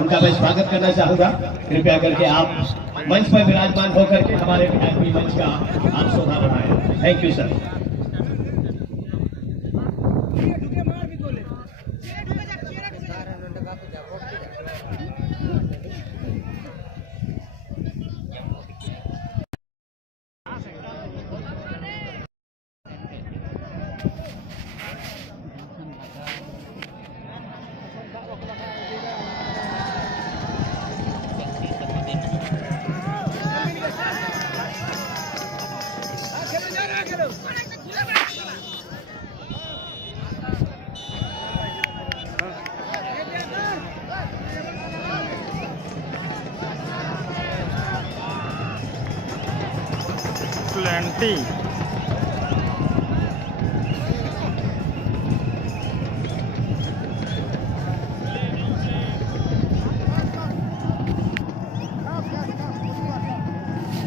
उनका मैं स्वागत करना चाहूंगा। कृपया करके आप मंच पर विराजमान होकर के हमारे वीआईपी मंच का आप शोभा बढ़ाएं। Thank you sir. Plenty.